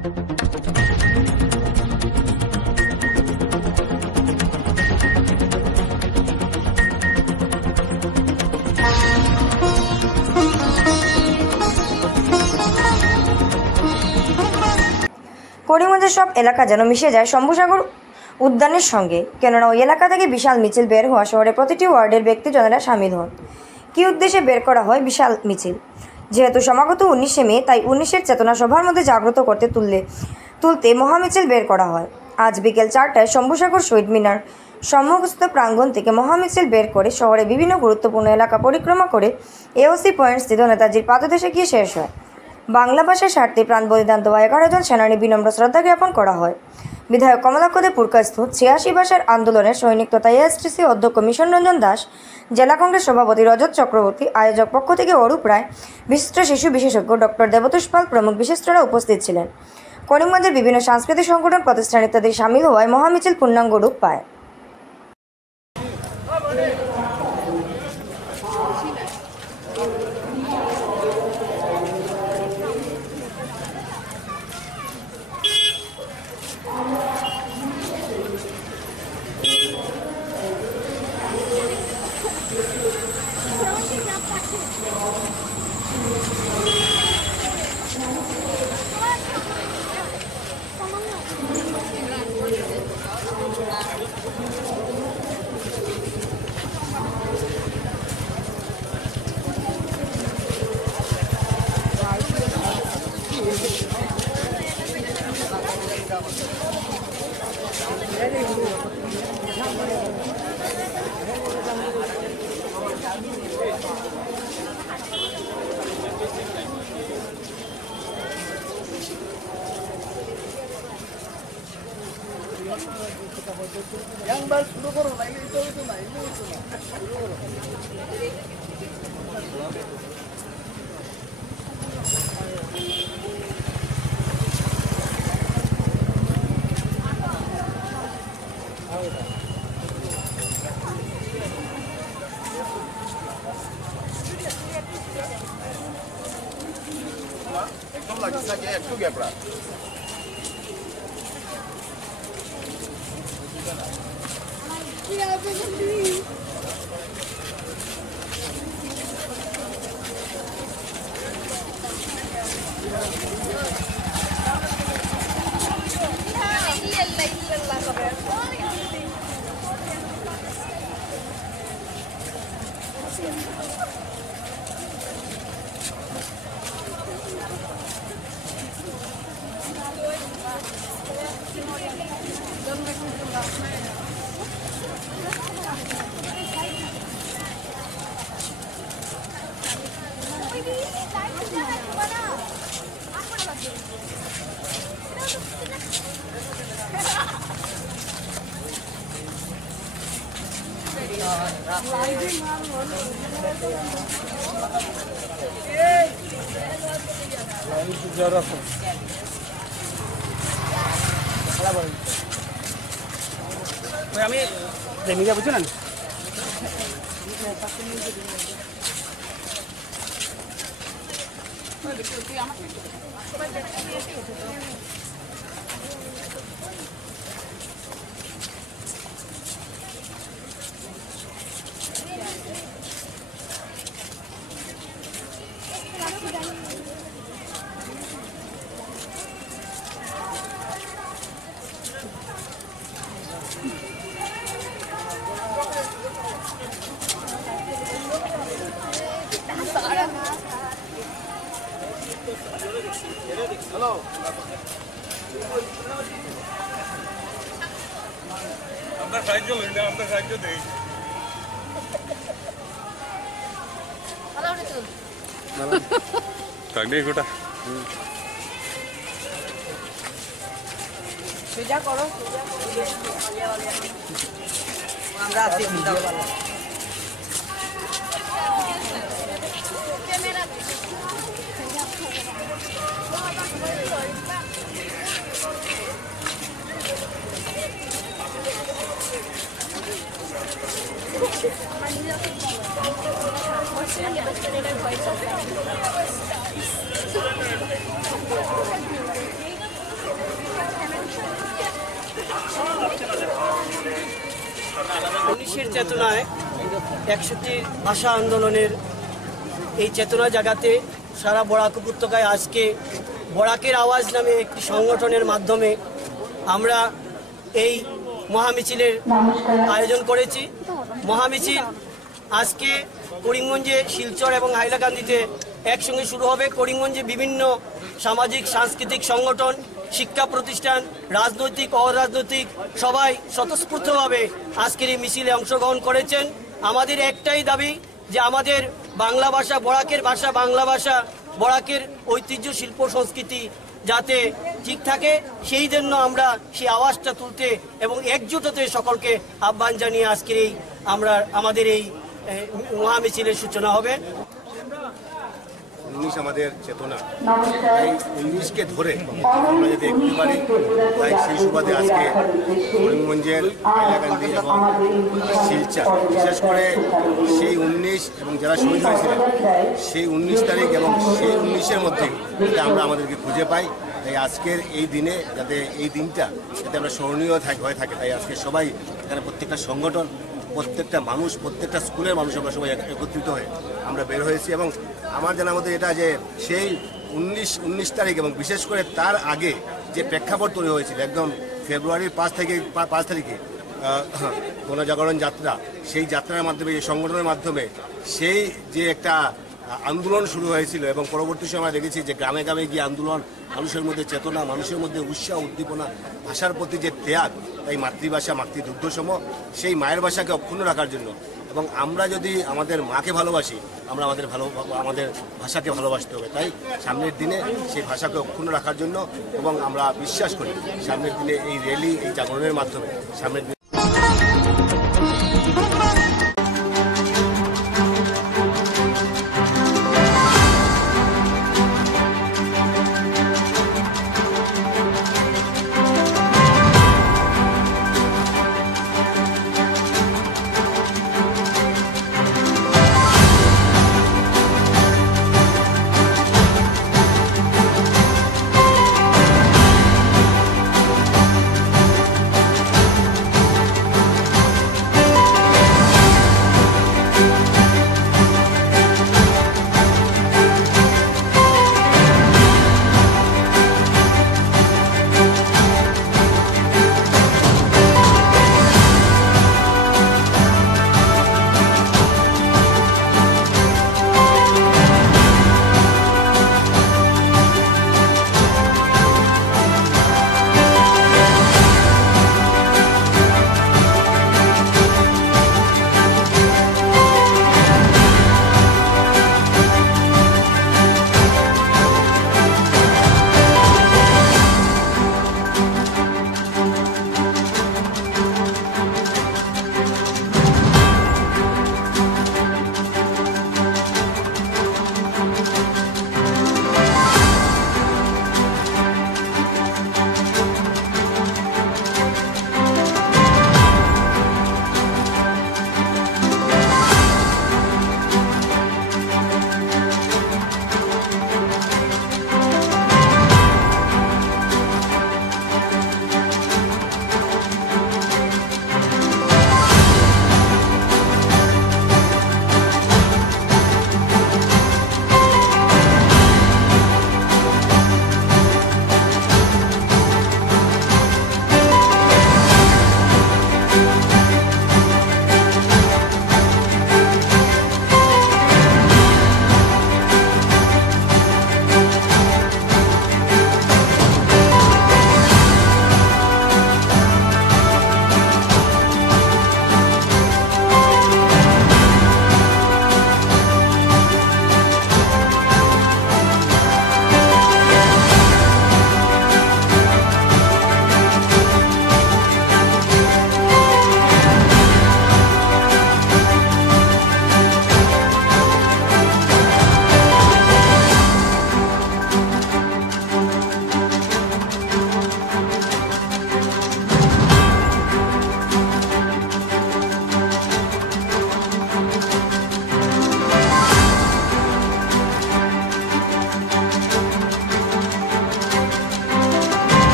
করিমগঞ্জের সব এলাকা যেন মিশে যায় শম্ভুসাগর উদ্যানের সঙ্গে, কেননা ওই এলাকা থেকে বিশাল মিছিল বের হওয়া শহরের প্রতিটি ওয়ার্ডের ব্যক্তিজনেরা সামিল হন। কী উদ্দেশ্যে বের করা হয় বিশাল মিছিল? যেহেতু সমাগত 19শে মে, তাই 19-এর চেতনা সভার মধ্যে জাগ্রত করতে তুলতে মহামিছিল বের করা হয়। আজ বিকেল 4টায় শম্ভুসাগর শহীদ মিনার সম্মুখস্থ প্রাঙ্গণ থেকে মহামিছিল বের করে শহরে বিভিন্ন গুরুত্বপূর্ণ এলাকা পরিক্রমা করে এওসি পয়েন্ট স্থিত নেতাজির পাদদেশে গিয়ে শেষ হয়। বাংলা ভাষার স্বার্থে প্রাণ বলিদান দেওয়া 11 জন সেনানী বিনম্র শ্রদ্ধা জ্ঞাপন করা হয়। বিধায়ক কমলাক্ষ দে পুরকায়স্থ 86 ভাষার আন্দোলনের সৈনিক তথা এএসটিসি অধ্যক্ষ মিশন রঞ্জন দাস, জেলা কংগ্রেস সভাপতি রজত চক্রবর্তী, আয়োজক পক্ষ থেকে অরূপ রায়, বিশিষ্ট শিশু বিশেষজ্ঞ ডক্টর দেবতোষ পাল প্রমুখ বিশিষ্টরা উপস্থিত ছিলেন। করিমগঞ্জের বিভিন্ন সাংস্কৃতিক সংগঠন প্রতিষ্ঠান ইত্যাদি সামিল হওয়ায় মহামিছিল পূর্ণাঙ্গ রূপ পায়। 양발 수도거로 나 이거 이거 나 이거 একদম লাগিছে কি একটু গ্যাপরা আমি জেমিকা বুঝছো না হ্যালো আমরা সাহায্য লই না, আমরা সাহায্য দেই। কাগনি গোটা সুজা করো আমরা আছি ক্যামেরা ২৯-এর চেতনায় ৬১ ভাষা আন্দোলনের এই চেতনা জাগাতে সারা বরাক উপত্যকায় আজকে বরাকের আওয়াজ নামে একটি সংগঠনের মাধ্যমে আমরা এই মহামিছিলের আয়োজন করেছি। মহামিছিল আজকে করিমগঞ্জে, শিলচর এবং হাইলাকান্দিতে একসঙ্গে শুরু হবে। করিমগঞ্জে বিভিন্ন সামাজিক সাংস্কৃতিক সংগঠন, শিক্ষা প্রতিষ্ঠান, রাজনৈতিক অরাজনৈতিক সবাই স্বতঃস্ফূর্তভাবে আজকের এই মিছিলে অংশগ্রহণ করেছেন। আমাদের একটাই দাবি যে আমাদের বাংলা ভাষা, বরাকের ভাষা বাংলা ভাষা, বরাকের ঐতিহ্য, শিল্প, সংস্কৃতি যাতে ঠিক থাকে, সেই জন্য আমরা সেই আওয়াজটা তুলতে এবং একজোট হতে সকলকে আহ্বান জানিয়ে আজকের এই আমাদের এই মহামিছিলের সূচনা হবে। 19 আমাদের চেতনা, তাই 19কে ধরে আমরা যদি দেখতে পারি, তাই সেই সুবাদে আজকে করিমগঞ্জের হাইলাকান্দি এবং শিলচর, বিশেষ করে সেই 19 এবং যারা শহীদ হয়েছিলেন সেই 19 তারিখ এবং সেই 19-এর মধ্যে যাতে আমরা আমাদেরকে খুঁজে পাই। তাই আজকের এই দিনে যাতে এই দিনটা যাতে আমরা স্মরণীয় হয়ে থাকে, তাই আজকে সবাই এখানে প্রত্যেকটা সংগঠন, প্রত্যেকটা মানুষ, প্রত্যেকটা স্কুলের মানুষ আমরা সবাই একত্রিত হয়ে আমরা বের হয়েছি। এবং আমার জানার মধ্যে এটা যে সেই 19 তারিখ এবং বিশেষ করে তার আগে যে প্রেক্ষাপট তৈরি হয়েছিল একদম ফেব্রুয়ারির 5 তারিখে গণজাগরণ যাত্রা, সেই যাত্রার মাধ্যমে, এই সংগঠনের মাধ্যমে সেই যে একটা আন্দোলন শুরু হয়েছিল এবং পরবর্তী সময় আমরা দেখেছি যে গ্রামে গ্রামে গিয়ে আন্দোলন, মানুষের মধ্যে চেতনা, মানুষের মধ্যে উৎসাহ, উদ্দীপনা, ভাষার প্রতি যে ত্যাগ, তাই মাতৃভাষা, মাতৃদুগ্ধসম সেই মায়ের ভাষাকে অক্ষুণ্ণ রাখার জন্য। এবং আমরা যদি আমাদের মাকে ভালোবাসি, আমরা আমাদের ভাষাকে ভালোবাসতে হবে। তাই সামনের দিনে সেই ভাষাকে অক্ষুণ্ণ রাখার জন্য এবং আমরা বিশ্বাস করি সামনের দিনে এই র্যালি, এই জাগরণের মাধ্যমে সামনের দিনে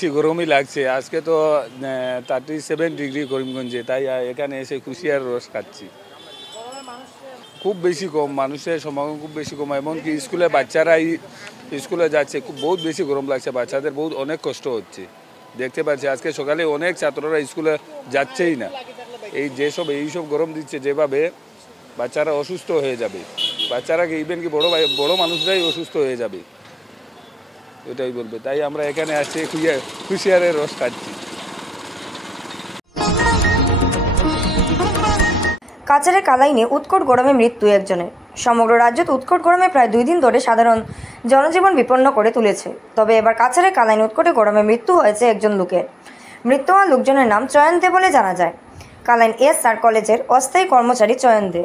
বেশি গরমই লাগছে। আজকে তো 37 ডিগ্রি করিমগঞ্জে, তাই এখানে এসে কুশিয়ার রস খাচ্ছি। খুব বেশি কম, মানুষের সমাগম খুব বেশি কম, এমনকি স্কুলে বাচ্চারাই স্কুলে যাচ্ছে, বহুত বেশি গরম লাগছে, বাচ্চাদের অনেক কষ্ট হচ্ছে। দেখতে পাচ্ছি আজকে সকালে অনেক ছাত্ররা স্কুলে যাচ্ছেই না। এইসব গরম দিচ্ছে যেভাবে, বাচ্চারা অসুস্থ হয়ে যাবে, বাচ্চারা ইভেন কি বড় মানুষরাই অসুস্থ হয়ে যাবে, এটাই বলবে। তাই আমরা এখানে আসছি কুশিয়ারের রস খাচ্ছি। কাছাড়ের কালাইনে উৎকট গরমে মৃত্যু একজনের। সমগ্র রাজ্যত উৎকট গরমে প্রায় 2 দিন ধরে সাধারণ জনজীবন বিপন্ন করে তুলেছে। তবে এবার কাছাড়ের কালাইনে উৎকটে গরমে মৃত্যু হয়েছে একজন লোকের। মৃত্যু হওয়া লোকজনের নাম চয়ন দে বলে জানা যায়। কালাইন SR কলেজের অস্থায়ী কর্মচারী চয়ন দে।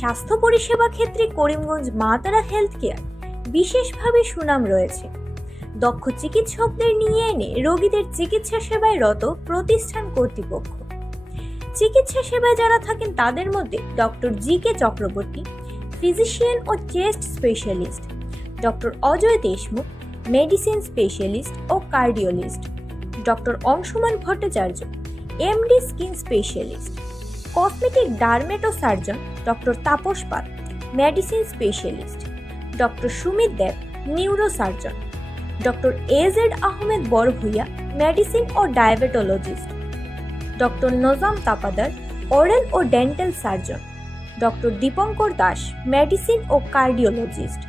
স্বাস্থ্য পরিষেবা ক্ষেত্রে করিমগঞ্জ মা তারা হেলথ কেয়ার বিশেষভাবে সুনাম রয়েছে। দক্ষ চিকিৎসকদের নিয়ে এনে রোগীদের চিকিৎসা সেবায় রত প্রতিষ্ঠান কর্তৃপক্ষ। চিকিৎসা সেবায় যারা থাকেন তাদের মধ্যে ডক্টর GK চক্রবর্তী, ফিজিশিয়ান ও chest specialist, doctor Ajay Deshmukh, medicine specialist ও cardiologist, doctor Anshuman Bhattacharya, MD skin specialist, cosmetic dermato surgeon doctor Tapas Pal, medicine specialist, doctor Sumit Deb, neurosurgeon, doctor AZ Ahmed Barbhuiya, medicine ও diabetologist, doctor Nazam Tapadar, oral ও dental surgeon, doctor Dipankar Das, medicine ও cardiologist,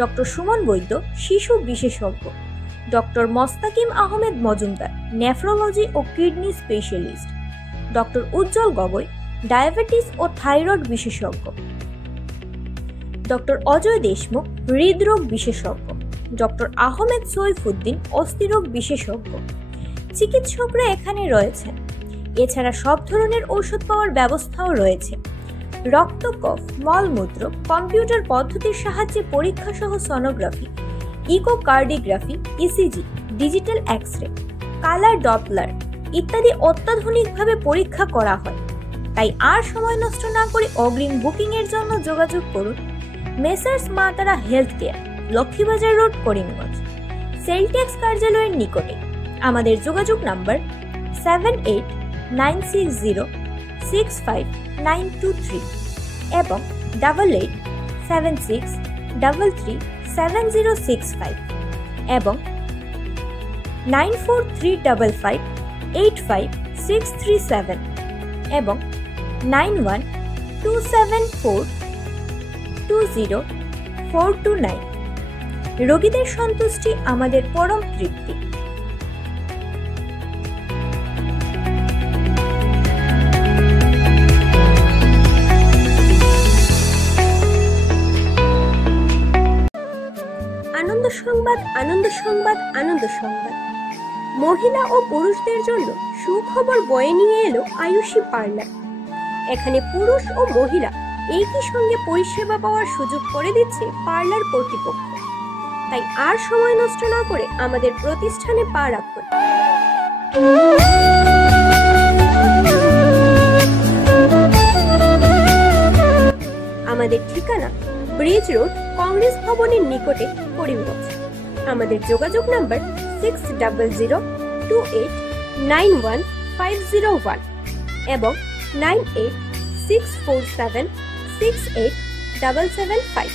doctor Suman Baidya, শিশু বিশেষজ্ঞ, doctor Mostakim Ahmed Majumder, nephrology ও kidney specialist, doctor উজ্জ্বল Gogoi, diabetes ও thyroid বিশেষজ্ঞ, doctor Ajay Deshmukh, হৃদরোগ বিশেষজ্ঞ, doctor Ahmed Saifuddin, অস্থিরোগ বিশেষজ্ঞ। চিকিৎসকরা এখানে রয়েছেন। এছাড়া সব ধরনের ঔষধ পাওয়ার ব্যবস্থাও রয়েছে। রক্ত, কফ, মলমূত্র কম্পিউটার পদ্ধতির সাহায্যে পরীক্ষা সহ sonography, echocardiography, ECG, digital x ray, colour Doppler ইত্যাদি অত্যাধুনিকভাবে পরীক্ষা করা হয়। তাই আর সময় নষ্ট না করে অগ্রিম বুকিং এর জন্য যোগাযোগ করুন মেসার্স মা তারা health care, Laxmibazar road, Karimganj, sell tax কার্যালয়ের নিকটে। আমাদের যোগাযোগ নাম্বার 7896065923 এবং 8876337065 এবং 9435585637 এবং 9127420429। রোগীদের সন্তুষ্টি আমাদের পরম তৃপ্তি। আনন্দ সংবাদ, আনন্দ সংবাদ, আনন্দ সংবাদ। মহিলা ও পুরুষদের জন্য সুখবর বয়ে নিয়ে এলো আয়ুষী পার্লার। এখানে পুরুষ ও মহিলা একই সঙ্গে পরিষেবা পাওয়ার সুযোগ করে দিচ্ছে পার্লার কর্তৃপক্ষ। তাই আর সময় নষ্ট না করে আমাদের প্রতিষ্ঠানে পা রাখুন। আমাদের ঠিকানা ব্রিজ রোড, কংগ্রেস ভবনের নিকটে, করিমগঞ্জ। আমাদের যোগাযোগ নাম্বার 600028915001 এবং 9864768775।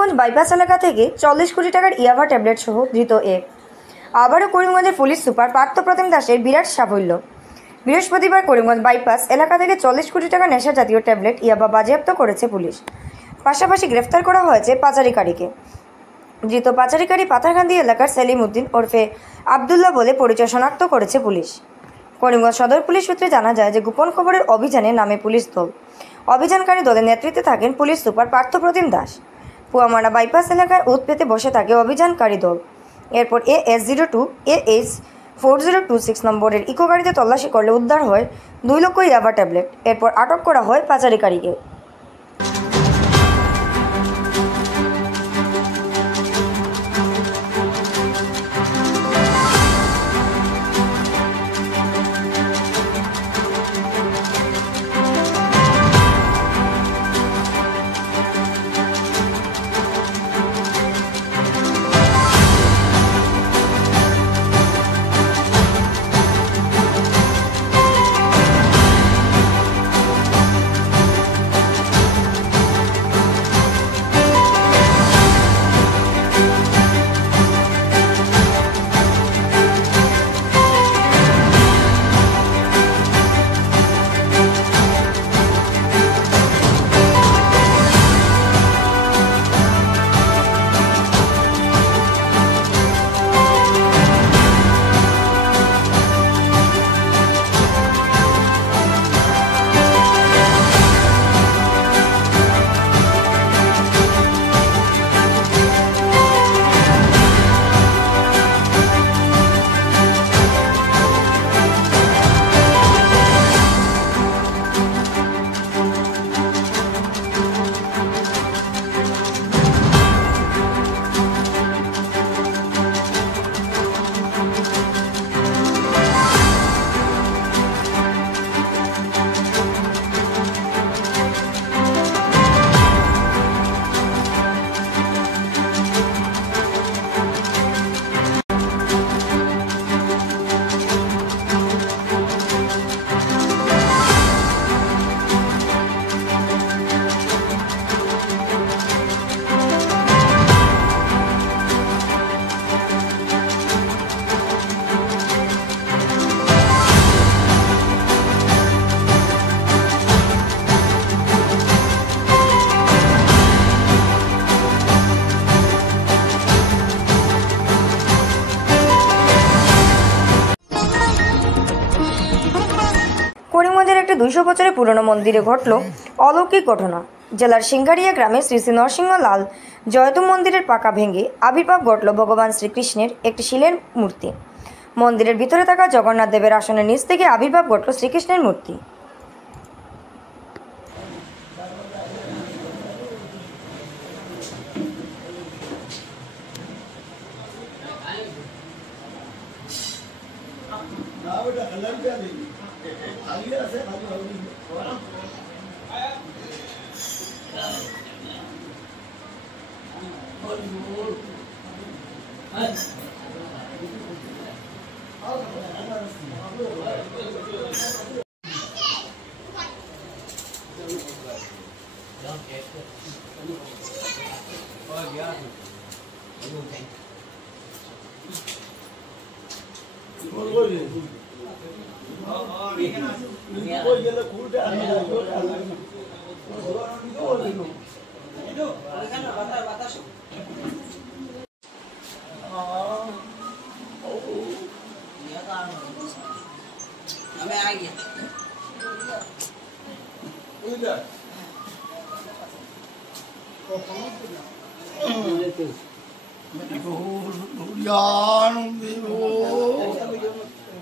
করিমগঞ্জ বাইপাস এলাকা থেকে 40 কোটি টাকার ইয়াবা ট্যাবলেট সহ ধৃত এক। আবারও করিমগঞ্জের পুলিশ সুপার পার্থপ্রতিম দাসের বিরাট সাফল্য। বৃহস্পতিবার করিমগঞ্জ বাইপাস এলাকা থেকে 40 কোটি টাকা নেশা জাতীয় ট্যাবলেট ইয়াবা বাজেয়াপ্ত করেছে পুলিশ। পাশাপাশি গ্রেফতার করা হয়েছে পাচারিকারীকে। ধৃত পাচারিকারী পাথারকান্দি এলাকার সেলিম উদ্দিন ওরফে আবদুল্লাহ বলে পরিচয় শনাক্ত করেছে পুলিশ। করিমগঞ্জ সদর পুলিশ সূত্রে জানা যায় যে গোপন খবরের অভিযানে নামে পুলিশ দল। অভিযানকারী দলের নেতৃত্বে থাকেন police super Parthapratim Das. Puamara bypass এলাকায় উৎ পেতে বসে থাকে অভিযানকারী দল। এরপর AS02 AH4026 নম্বরের ইকো গাড়িতে তল্লাশি করলে উদ্ধার হয় 2 লক্ষ ইয়াবা ট্যাবলেট। এরপর আটক করা হয় পাচারিকারীকে। করিমগঞ্জের একটি 200 বছরের পুরনো মন্দিরে ঘটল অলৌকিক ঘটনা। জেলার সিঙ্গারিয়া গ্রামে শ্রী শ্রী নরসিংহলাল জয়তু মন্দিরের পাকা ভেঙে আবির্ভাব ঘটল ভগবান শ্রীকৃষ্ণের একটি শিলের মূর্তি। মন্দিরের ভিতরে থাকা জগন্নাথ দেবের আসনের নিচ থেকে আবির্ভাব ঘটল শ্রীকৃষ্ণের মূর্তি।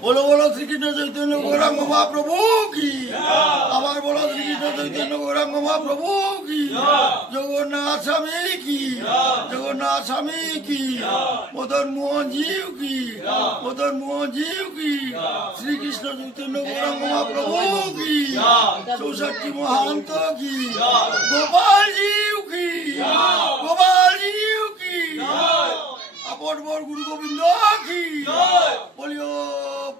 बोलो बोलो श्री कृष्ण चैतन्य गौरांग महाप्रभु की। आबार बोलो श्री कृष्ण चैतन्य गौरांग महाप्रभु की। जगन्नाथ स्वामी की, जगन्नाथ स्वामी की, मदन मोहन जीव की, मदन मोहन जीव की, श्री कृष्ण चैतन्य गौरांग महाप्रभु की, 64 महंत की, गोपाल जीव की, गोपाल जीव की, अपट बोर गुरु गोविंद की। बोलियो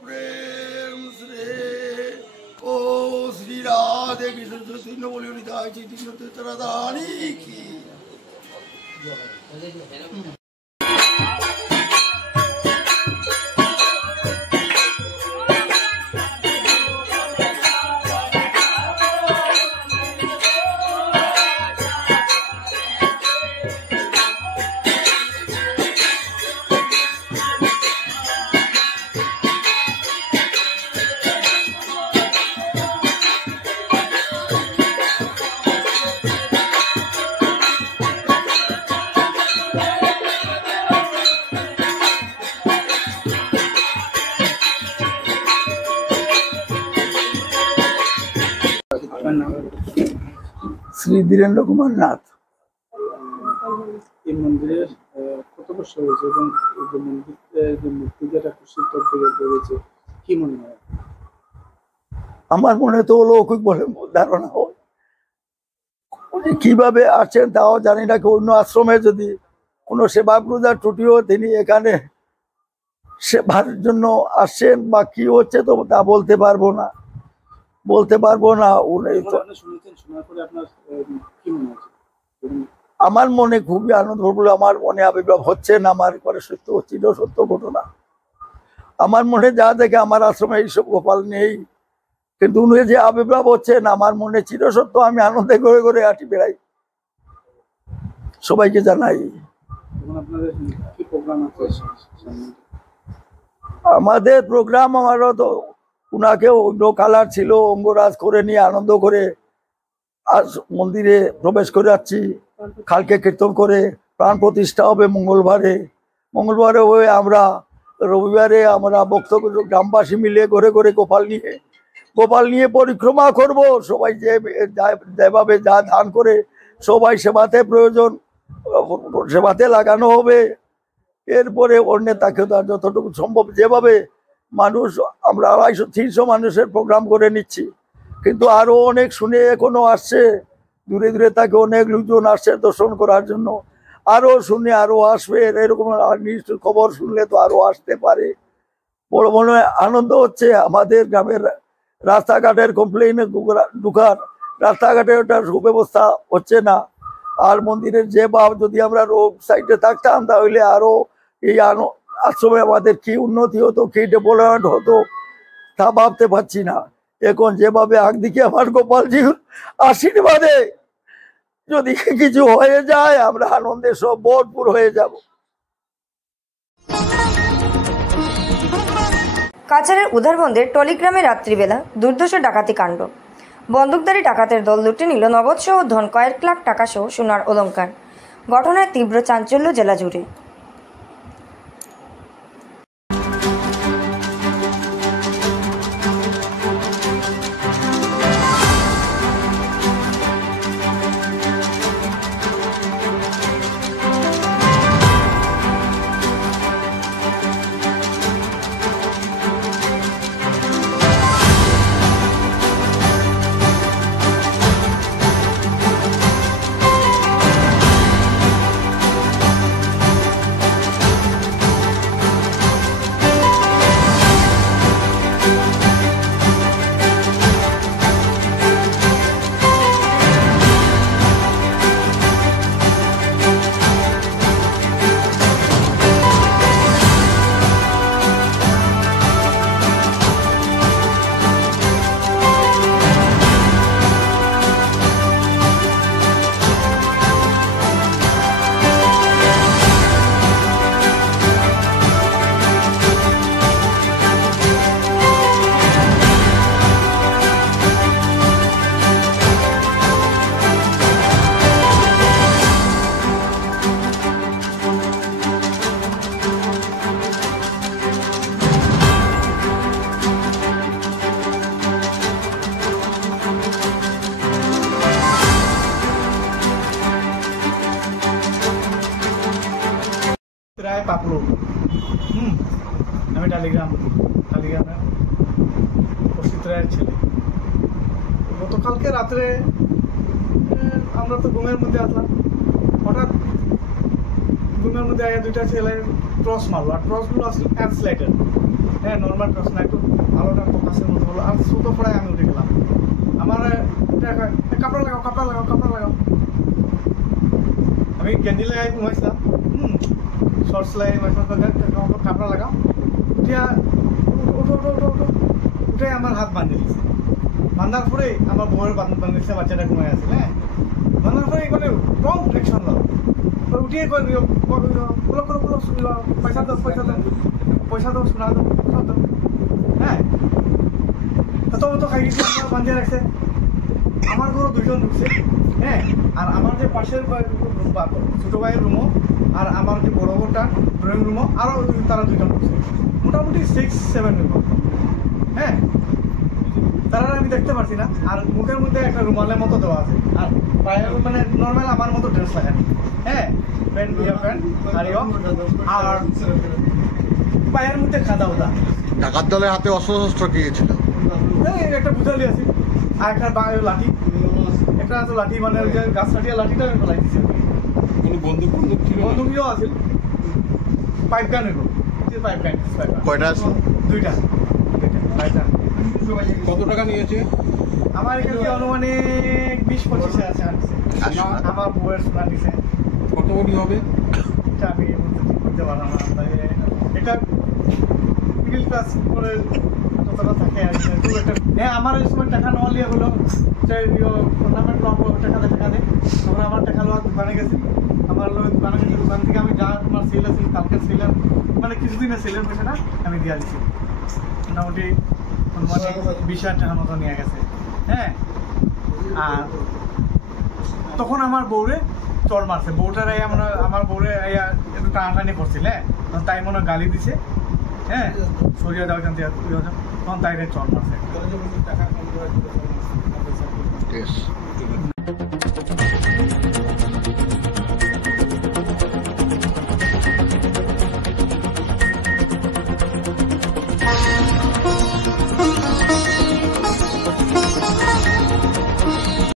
प्रेम श्री ओ श्री राधे कृष्ण चैतन्य बोलियो निताय चैतन्य तेतराधानी की। শ্রী ধীরেন্দ্র কুমার নাথ। এই মন্দিরের কত বছর হয়েছে এবং এই যে মন্দিরের যে মূর্তি যেটা খুশির তরফে রয়েছে কি মনে হয়? আমার মনে তো অলৌকিক বলে ধারণা হয়। উনি কিভাবে আসছেন তাও জানি না। অন্য আশ্রমে যদি কোনো সেবাগ্রুদার ত্রুটিও তিনি এখানে সেবার জন্য আসছেন বা কি হচ্ছে তো তা বলতে পারবো না। উনি তো শুনেছেন, শোনার পরে আপনার কি মনে হচ্ছে? আমার মনে খুবই আনন্দ হলো। আমার মনে আবির্ভাব হচ্ছে না আমার করে সত্য চির সত্য ঘটনা। আমার মনে যা দেখে আমার আশ্রমে এইসব গোপাল নেই, কিন্তু উনি যে আবির্ভাব হচ্ছেন আমার মনে চির সত্য। আমি আনন্দে ঘুরে ঘুরে হাঁটি বেড়াই, সবাইকে জানাই। এখন আপনাদের কি প্রোগ্রাম আছে? আমাদের প্রোগ্রাম আমারও তো উনাকে অন্য কালার ছিল, অঙ্গরাজ করে নিয়ে আনন্দ করে আজ মন্দিরে প্রবেশ করে যাচ্ছি। কালকে কীর্তন করে প্রাণ প্রতিষ্ঠা হবে মঙ্গলবারে হয়ে আমরা রবিবারে আমরা ভক্ত গ্রামবাসী মিলে ঘরে ঘরে গোপাল নিয়ে পরিক্রমা করব। সবাই যেভাবে যা ধান করে সবাই সেবাতে প্রয়োজন সেবাতে লাগানো হবে। এরপরে অন্যের তাকে যতটুকু সম্ভব যেভাবে মানুষ আমরা 250-300 মানুষের প্রোগ্রাম করে নিচ্ছি, কিন্তু আরো অনেক শুনে এখনো আসছে। দূরে দূরে তাকে অনেক লোকজন আসছে দর্শন করার জন্য। আরো শুনে আরো আসবে, এরকম খবর শুনলে তো আরো আসতে পারে। বড় মনে আনন্দ হচ্ছে। আমাদের গ্রামের রাস্তাঘাটের কমপ্লেইনে ঢুকার রাস্তাঘাটে ওটা সুব্যবস্থা হচ্ছে না। আর মন্দিরের যে ভাব যদি আমরা রোড সাইডে থাকতাম তাহলে আরো এই আশ্রমে আমাদের কি উন্নতি হতো, কি ডেভেলপমেন্ট হতো তা ভাবতে পারছি না। এখন যেভাবে একদিকে আমার গোপালজির আশীর্বাদে যদি কিছু হয়ে যায় আমরা আনন্দে সব ভরপুর হয়ে যাব। কাছাড়ের উধারবন্দের টলিগ্রামে রাত্রিবেলা দুর্ধর্ষ ডাকাতি কাণ্ড। বন্দুকধারী ডাকাতের দল লুটে নিল নগদ সহ ধন, কয়েক লাখ টাকা সহ সোনার অলংকার। ঘটনায় তীব্র চাঞ্চল্য জেলা জুড়ে। রায় পাপলু, আমি টালিগ্রামের অসিত রায়ের ছেলে। গতকালকে রাত্রে আমরা তো ঘুমের মধ্যে আসলাম, হঠাৎ ঘুমের মধ্যে আগে দুইটা ছেলে টর্চ মারলো। আর টর্চগুলো আসলে অ্যান্সলাইটার, হ্যাঁ নর্মাল টর্চ না, একটু আলোটা ফোকাসের মতো হলো। আর ছোটো পড়ায় আমি উঠে গেলাম। আমার কাপড় লাগাও। আমি আমি গেঞ্জি লাগাই ঘুমাইছিলাম, শর্টস লাগাই কাপড়া লাগাও, এতিয়া উঠো উঠে আমার হাত বান্ধি দিচ্ছে। বান্ধার পরে আমার বউয়ের বান্ধিছে, বাচ্চাটা ঘুমাই আছিল। হ্যাঁ, বান্ধার পরে মানে রং অ্যাকশন লো, উঠিয়ে পয়সা দাও শোনা দাও সব দাও। হ্যাঁ, তো খাই দিচ্ছে, আমার বান্ধিয়ে রাখছে। আমার ঘরও দুজন ঢুকছে। হ্যাঁ, আর আমার যে পাশের ছোটো ভাইয়ের রুমও আর আমার যে বড় বড়টা ড্রয়িং রুমও আরও তারা দুজন ঢুকছে, মোটামুটি 6-7 রুম। হ্যাঁ, তারা আমি দেখতে পারছি না। আর মুখের মধ্যে একটা রুমালের মতো দেওয়া আছে, আর পায়ের মানে নর্মাল আমার মতো ড্রেস লাগানি। হ্যাঁ, প্যান্ট আর পায়ের মধ্যে খাদা ওদা। ডাকাত দলের হাতে অস্ত্র কি ছিল? একটা বুঝালি আছে আর একটা লাঠি, একটা তো লাঠি মানে ওই যে গাছ লাঠি, আর লাঠিটা আমি ফেলাই দিচ্ছি। বন্দুকও আছে, পাইপ গান এগুলো, পাইপ গান। কয়টা আছে? দুইটা পাইপ গান। কত টাকা নিয়েছে? আমার এখানে অনুমানিক 20-25 আছে। আমার বউয়ের সোনা দিছে। কত কোটি হবে এটা আমি করতে পারলাম না। এটা মিডিল ক্লাস করে যতটা থাকে আর কি। হ্যাঁ, আমার ওই সময় টাকা নেওয়া লিয়ে হলো টুর্নামেন্ট টাকা দেয়। তখন আমার টাকা নেওয়া দোকানে গেছি, আমার লোক দোকানে গেছি। দোকান থেকে আমি যা আমার সেল আছে, কালকের সেলের মানে কিছুদিনের সেলের পয়সাটা আমি দিয়ে দিচ্ছি। মোটামুটি 20,000 টাকার মতো নিয়ে গেছে। হ্যাঁ, আর তখন আমার বউরে চড় মারছে। বউটার আমার বউরে একটু টানাটানি করছিল। হ্যাঁ, তাই মনে গালি দিছে। হ্যাঁ, সরিয়ে যাও এখান থেকে, তখন তাই চড় মারছে।